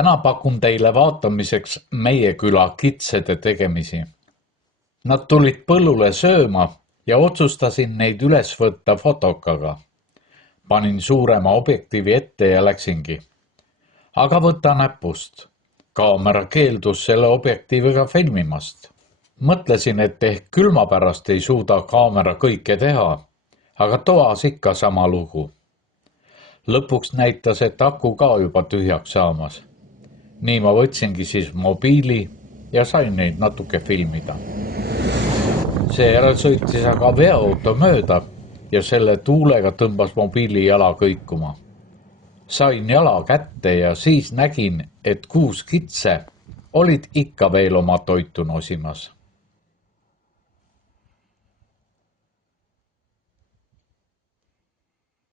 Täna pakun teile vaatamiseks meie küla kitsede tegemisi. Nad tulid põllule sööma ja otsustasin neid üles võtta fotokaga. Panin suurema objektiivi ette ja läksingi. Aga võta näpust. Kaamera keeldus selle objektiiviga filmimast. Mõtlesin, et ehk külma pärast ei suuda kaamera kõike teha, aga toas ikka sama lugu. Lõpuks näitas, et aku ka juba tühjaks saamas. Nii ma võtsingi siis mobiili ja sain neid natuke filmida. Seejärel sõitis aga veoauto mööda ja selle tuulega tõmbas mobiili jala kõikuma. Sain jala kätte ja siis nägin, et 6 kitse olid ikka veel oma toitu nosimas.